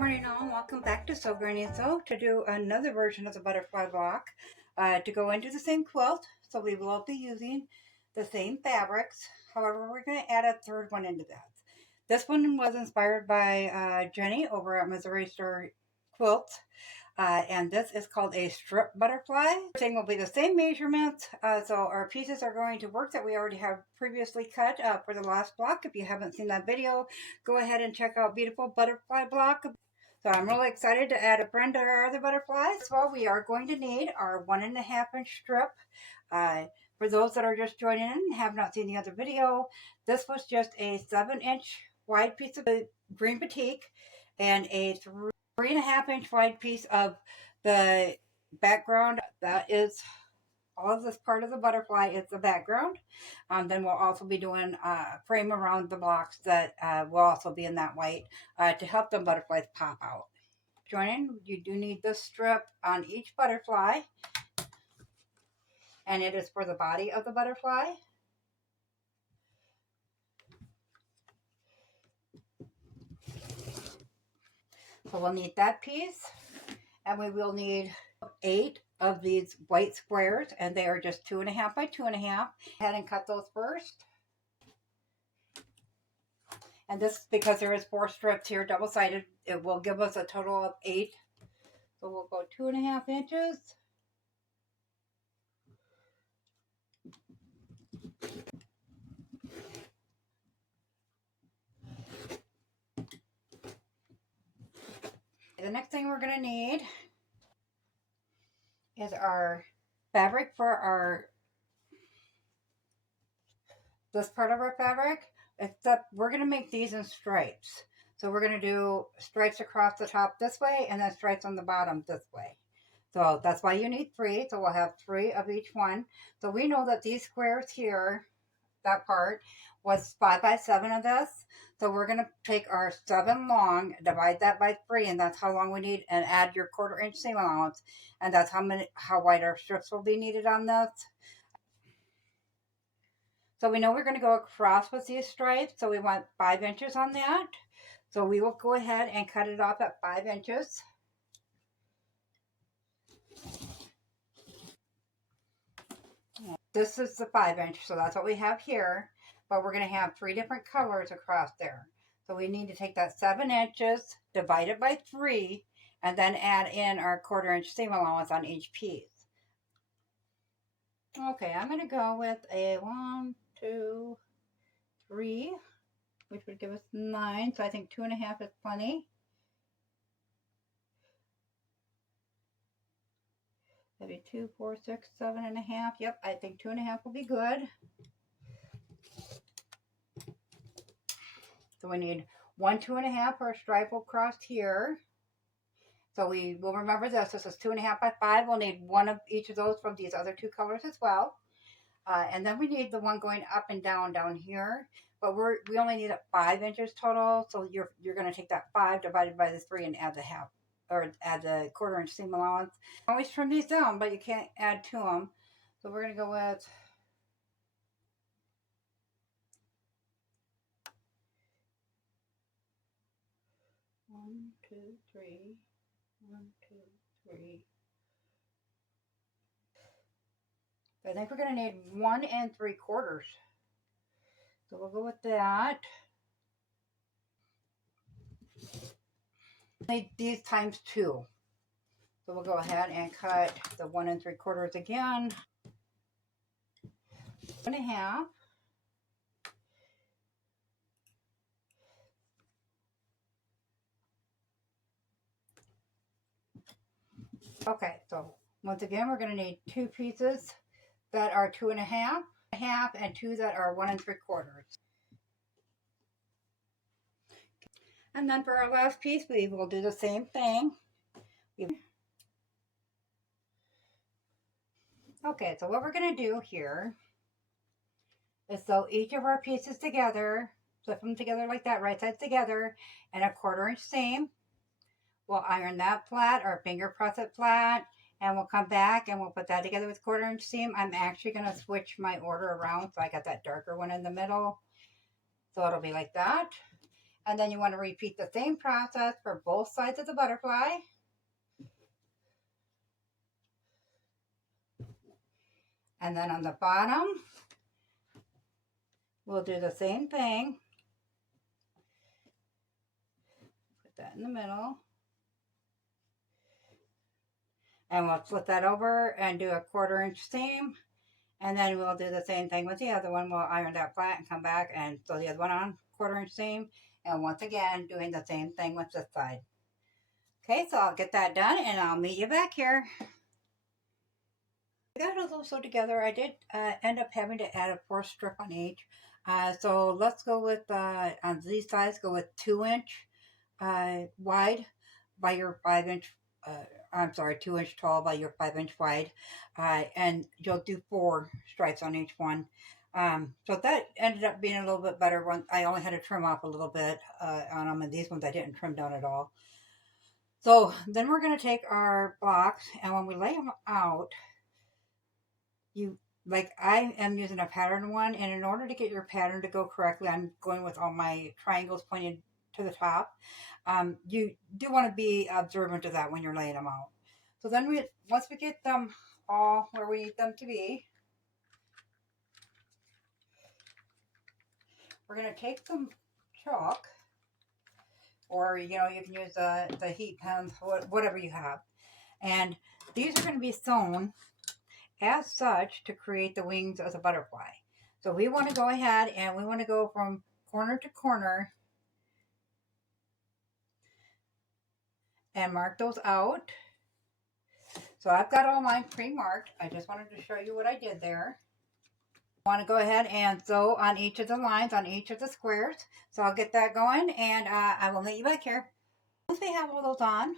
morning all, and welcome back to Sew Granny Sew to do another version of the butterfly block to go into the same quilt. So we will be using the same fabrics. However, we're going to add a third one into that. This one was inspired by Jenny over at Missouri Star Quilts. And this is called a strip butterfly. Everything will be the same measurements, so our pieces are going to work that we already have previously cut for the last block. If you haven't seen that video, go ahead and check out Beautiful Butterfly Block. So I'm really excited to add a friend to our other butterflies. So we are going to need our 1.5 inch strip. For those that are just joining in and have not seen the other video, this was just a 7-inch wide piece of green batik and a 3.5 inch wide piece of the background. That is all of this part of the butterfly is the background. Then we'll also be doing a frame around the blocks that will also be in that white to help the butterflies pop out. Joining, you do need this strip on each butterfly, and it is for the body of the butterfly. So we'll need that piece, and we will need 8 of these white squares, and they are just 2.5 by 2.5. Go ahead and cut those first. And this, because there is 4 strips here, double-sided, it will give us a total of 8. So we'll go 2.5 inches. The next thing we're going to need is our fabric for this part of our fabric, except we're going to make these in stripes. So we're going to do stripes across the top this way and then stripes on the bottom this way. So that's why you need 3. So we'll have 3 of each one. So we know that these squares here, that part, was 5 by 7 of this. So we're going to take our 7 long, divide that by 3, and that's how long we need, and add your 1/4 inch seam allowance. And that's how wide our strips will be needed on this. So we know we're going to go across with these stripes, so we want 5 inches on that. So we will go ahead and cut it off at 5 inches. This is the 5 inch, so that's what we have here. But we're going to have 3 different colors across there. So we need to take that 7 inches, divide it by 3, and then add in our 1/4 inch seam allowance on each piece. Okay, I'm going to go with a 1, 2, 3, which would give us 9. So I think 2.5 is plenty. Maybe 2, 4, 6, 7.5. Yep, I think 2.5 will be good. So we need 1 2.5 for a stripe across here. So we will remember this. This is 2.5 by 5. We'll need 1 of each of those from these other 2 colors as well. And then we need the one going up and down here. But we only need 5 inches total. So you're going to take that 5 divided by the 3 and add the half, or add the 1/4 inch seam allowance. Always trim these down, but you can't add to them. So we're going to go with 1, 2, 3, 1, 2, 3. I think we're going to need 1 3/4. So we'll go with that. Need these times 2. So we'll go ahead and cut the 1 3/4 again. 1.5. Okay, so once again, we're going to need 2 pieces that are 2.5, and 2 that are 1 3/4. And then for our last piece, we will do the same thing. Okay, so what we're going to do here is sew each of our pieces together, flip them together like that, right sides together, and a 1/4 inch seam. We'll iron that flat or finger press it flat, and we'll come back and we'll put that together with 1/4 inch seam. I'm actually going to switch my order around, so I got that darker one in the middle. So it'll be like that. And then you want to repeat the same process for both sides of the butterfly. And then on the bottom, we'll do the same thing. Put that in the middle. And we'll flip that over and do a 1/4 inch seam. And then we'll do the same thing with the other one. We'll iron that flat and come back and sew the other one on 1/4 inch seam. And once again, doing the same thing with this side. Okay, so I'll get that done and I'll meet you back here. I got it all sewed together. I did end up having to add a 4th strip on each. So let's go with, on these sides, go with 2 inch wide by your 5 inch, I'm sorry, 2 inch tall by your 5 inch wide. And you'll do 4 stripes on each one. So that ended up being a little bit better. One, I only had to trim off a little bit on them, and these ones I didn't trim down at all. So then we're going to take our blocks, and when we lay them out, like I am using a pattern one, and in order to get your pattern to go correctly, I'm going with all my triangles pointed to the top. You do want to be observant of that when you're laying them out. So then once we get them all where we need them to be, we're going to take some chalk, or you can use the heat pens, whatever you have, and these are going to be sewn as such to create the wings of the butterfly. So we want to go ahead and we want to go from corner to corner and mark those out. So I've got all mine pre-marked. I just wanted to show you what I did there. I want to go ahead and sew on each of the lines, on each of the squares. So I'll get that going and I will meet you back here. Once we have all those on,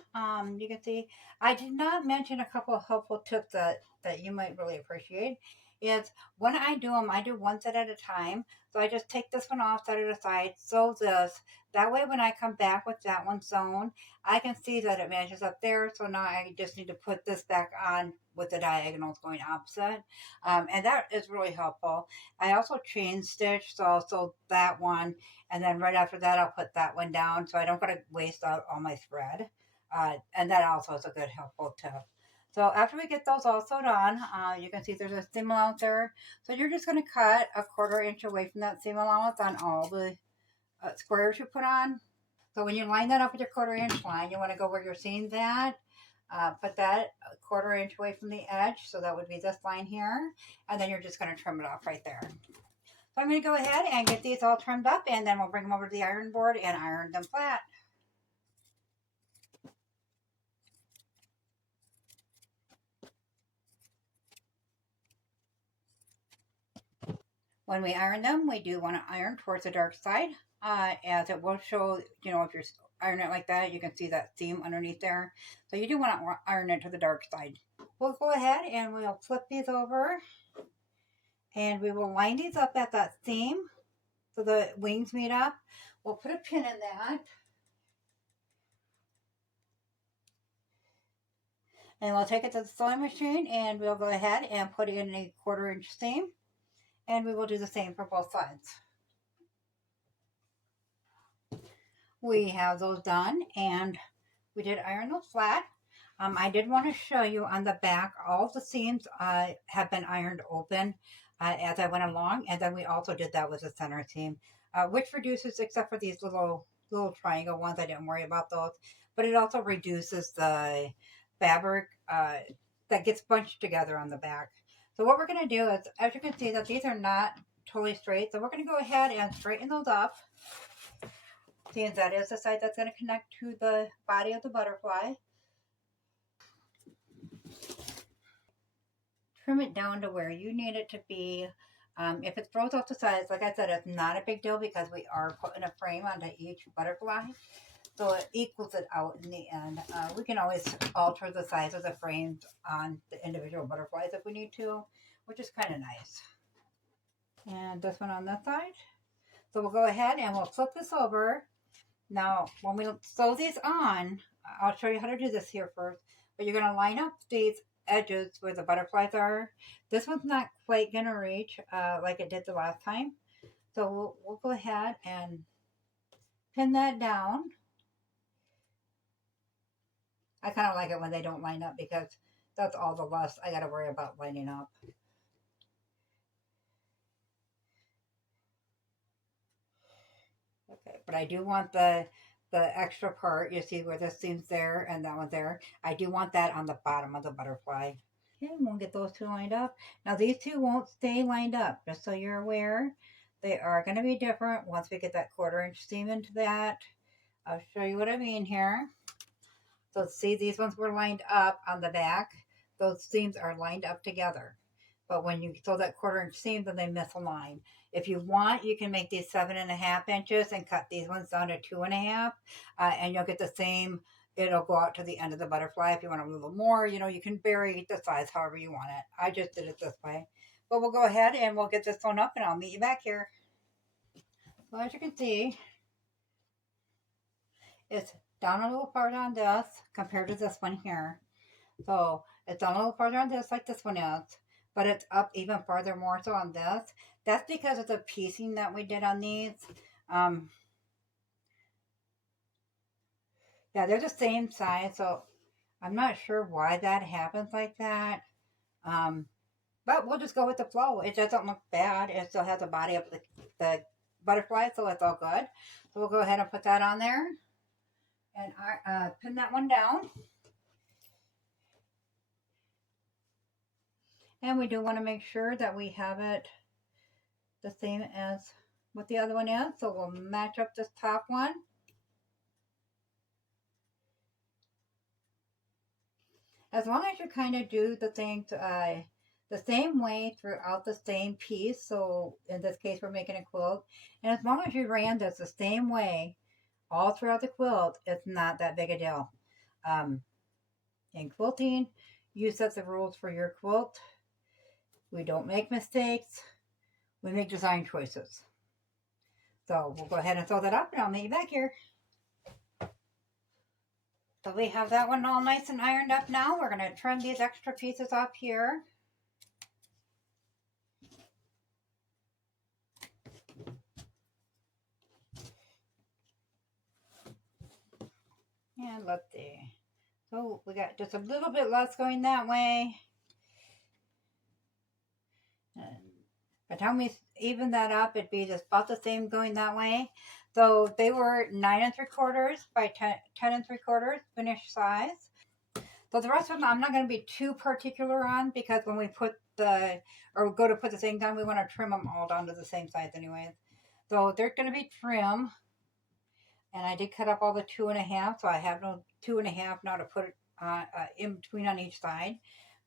you can see I did not mention a couple of helpful tips that you might really appreciate. Is when I do them, I do one set at a time. So I just take this one off, set it aside, sew this. That way when I come back with that one sewn, I can see that it matches up there. So now I just need to put this back on with the diagonals going opposite. And that is really helpful. I also chain stitch, so I'll sew that one. And then right after that, I'll put that one down so I don't got to waste out all my thread. And that also is a good helpful tip. So after we get those all sewed on, you can see there's a seam allowance there. So you're just going to cut a 1/4 inch away from that seam allowance on all the squares you put on. So when you line that up with your 1/4 inch line, you want to go where your seam's at. Put that a 1/4 inch away from the edge. So that would be this line here. And then you're just going to trim it off right there. So I'm going to go ahead and get these all trimmed up, and then we'll bring them over to the iron board and iron them flat. When we iron them, we do want to iron towards the dark side, as it will show, if you're ironing it like that, you can see that seam underneath there. So you do want to iron it to the dark side. We'll go ahead and we'll flip these over, and we will line these up at that seam so the wings meet up. We'll put a pin in that. And we'll take it to the sewing machine and we'll go ahead and put in a 1/4 inch seam. And we will do the same for both sides. We have those done and we did iron those flat. I did want to show you on the back, all the seams have been ironed open as I went along. And then we also did that with the center seam, which reduces, except for these little triangle ones, I didn't worry about those. But it also reduces the fabric that gets bunched together on the back. So what we're going to do is, as you can see, that these are not totally straight. So we're going to go ahead and straighten those up. Seeing that is the side that's going to connect to the body of the butterfly. Trim it down to where you need it to be. If it throws off the sides, like I said, it's not a big deal because we are putting a frame onto each butterfly. So it equals it out in the end. We can always alter the size of the frames on the individual butterflies if we need to, which is kind of nice. And this one on this side. So we'll go ahead and we'll flip this over. Now, when we sew these on, I'll show you how to do this here first. But you're going to line up these edges where the butterflies are. This one's not quite going to reach like it did the last time. So we'll go ahead and pin that down. I kind of like it when they don't line up because that's all the less I got to worry about lining up. Okay, but I do want the extra part. You see where this seam's there and that one there. I do want that on the bottom of the butterfly. Okay, we'll get those two lined up. Now these two won't stay lined up, just so you're aware. They are going to be different once we get that 1/4 inch seam into that. I'll show you what I mean here. So see, these ones were lined up on the back. Those seams are lined up together. But when you throw that 1/4 inch seam, then they misalign. If you want, you can make these 7.5 inches and cut these ones down to 2.5, and you'll get the same. It'll go out to the end of the butterfly. If you want a little more, you can vary the size however you want it. I just did it this way. But we'll go ahead and we'll get this sewn up, and I'll meet you back here. So as you can see, it's down a little farther on this compared to this one here. So it's down a little farther on this like this one is, but it's up even farther more so on this. That's because of the piecing that we did on these. Yeah, they're the same size, so I'm not sure why that happens like that. But we'll just go with the flow. It doesn't look bad. It still has the body of the butterfly, so it's all good. So we'll go ahead and put that on there. And I pin that one down. And we do want to make sure that we have it the same as what the other one is. So we'll match up this top one. As long as you kind of do the things the same way throughout the same piece. So in this case, we're making a quilt. And as long as you ran this the same way all throughout the quilt, it's not that big a deal. In quilting, you set the rules for your quilt. We don't make mistakes. We make design choices. So we'll go ahead and throw that up, and I'll meet you back here. So we have that one all nice and ironed up now. We're going to trim these extra pieces off here. And let's see. So we got just a little bit less going that way. And by the time we even that up, it'd be just about the same going that way. So they were 9 3/4 by 10 3/4 finished size. So the rest of them I'm not going to be too particular on because when we put go to put the thing down, we want to trim them all down to the same size anyways. So they're going to be trim. And I did cut up all the 2.5, so I have no 2.5 now to put in between on each side.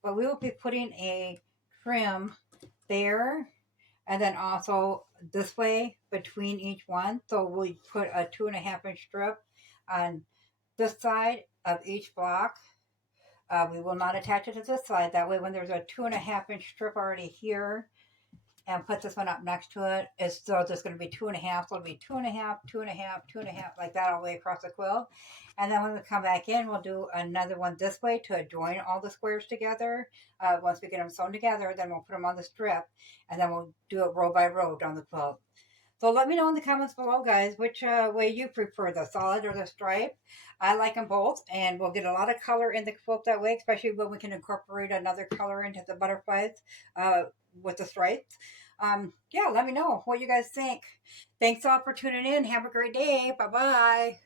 But we will be putting a trim there, and then also this way between each one. So we put a 2.5 inch strip on this side of each block. We will not attach it to this side. That way, when there's a 2.5 inch strip already here, and put this one up next to it, it's still just going to be 2.5. So it'll be 2.5, 2.5, 2.5, like that all the way across the quilt. And then when we come back in, we'll do another one this way to join all the squares together. Once we get them sewn together, then we'll put them on the strip, and then we'll do it row by row down the quilt. So let me know in the comments below, guys, which way you prefer, the solid or the stripe. I like them both, and we'll get a lot of color in the quilt that way, especially when we can incorporate another color into the butterflies with the stripes. Yeah, let me know what you guys think. Thanks all for tuning in. Have a great day. Bye-bye.